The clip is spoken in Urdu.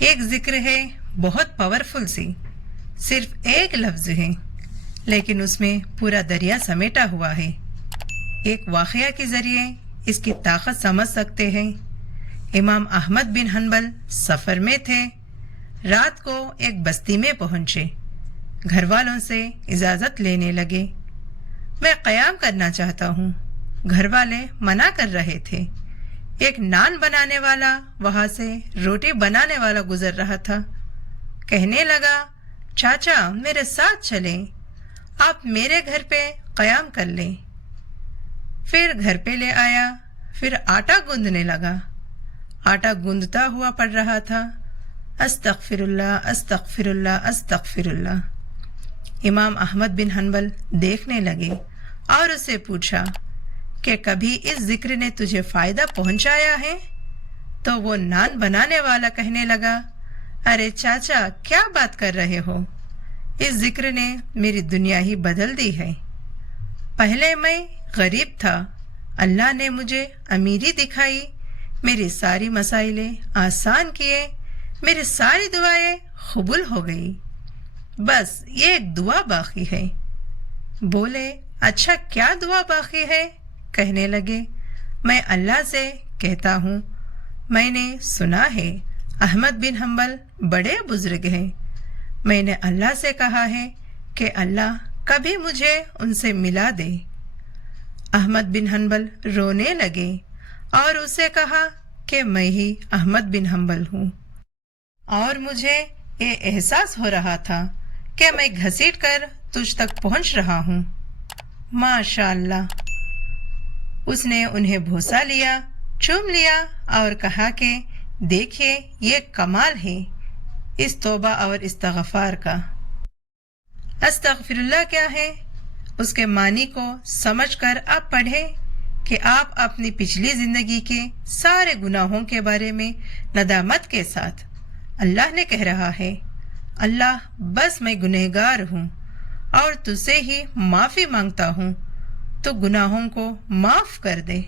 ایک ذکر ہے بہت پاورفل سی، صرف ایک لفظ ہے لیکن اس میں پورا دریا سمیٹا ہوا ہے۔ ایک واقعہ کے ذریعے اس کی طاقت سمجھ سکتے ہیں۔ امام احمد بن حنبل سفر میں تھے، رات کو ایک بستی میں پہنچے، گھر والوں سے اجازت لینے لگے۔ میں قیام کرنا چاہتا ہوں، گھر والے منع کر رہے تھے۔ ایک نان بنانے والا وہاں سے روٹی بنانے والا گزر رہا تھا، کہنے لگا چاچا میرے ساتھ چلیں، آپ میرے گھر پہ قیام کر لیں۔ پھر گھر پہ لے آیا، پھر آٹا گوندنے لگا۔ آٹا گوندتا ہوا پڑ رہا تھا، استغفر اللہ استغفر اللہ استغفر اللہ۔ امام احمد بن حنبل دیکھنے لگے اور اس سے پوچھا کہ کبھی اس ذکر نے تجھے فائدہ پہنچایا ہے؟ تو وہ نان بنانے والا کہنے لگا، ارے چاچا کیا بات کر رہے ہو، اس ذکر نے میری دنیا ہی بدل دی ہے۔ پہلے میں غریب تھا، اللہ نے مجھے امیری دکھائی، میری ساری مسائل آسان کیے، میری ساری دعائیں قبول ہو گئی، بس یہ ایک دعا باقی ہے۔ بولے اچھا کیا دعا باقی ہے؟ کہنے لگے میں اللہ سے کہتا ہوں، میں نے سنا ہے احمد بن حنبل بڑے بزرگ ہیں، میں نے اللہ سے کہا ہے کہ اللہ کبھی مجھے ان سے ملا دے۔ احمد بن حنبل رونے لگے اور اسے کہا کہ میں ہی احمد بن حنبل ہوں، اور مجھے یہ احساس ہو رہا تھا کہ میں گھسیٹ کر تجھ تک پہنچ رہا ہوں۔ ماشاء اللہ۔ اس نے انہیں بوسہ لیا، چوم لیا اور کہا کہ دیکھیے یہ کمال ہے اس توبہ اور استغفار کا۔ استغفر اللہ کیا ہے؟ اس کے معنی کو سمجھ کر آپ پڑھیں کہ آپ اپنی پچھلی زندگی کے سارے گناہوں کے بارے میں ندامت کے ساتھ اللہ نے کہہ رہا ہے، اللہ بس میں گنہگار ہوں اور تجھ سے ہی معافی مانگتا ہوں، تو گناہوں کو معاف کر دے۔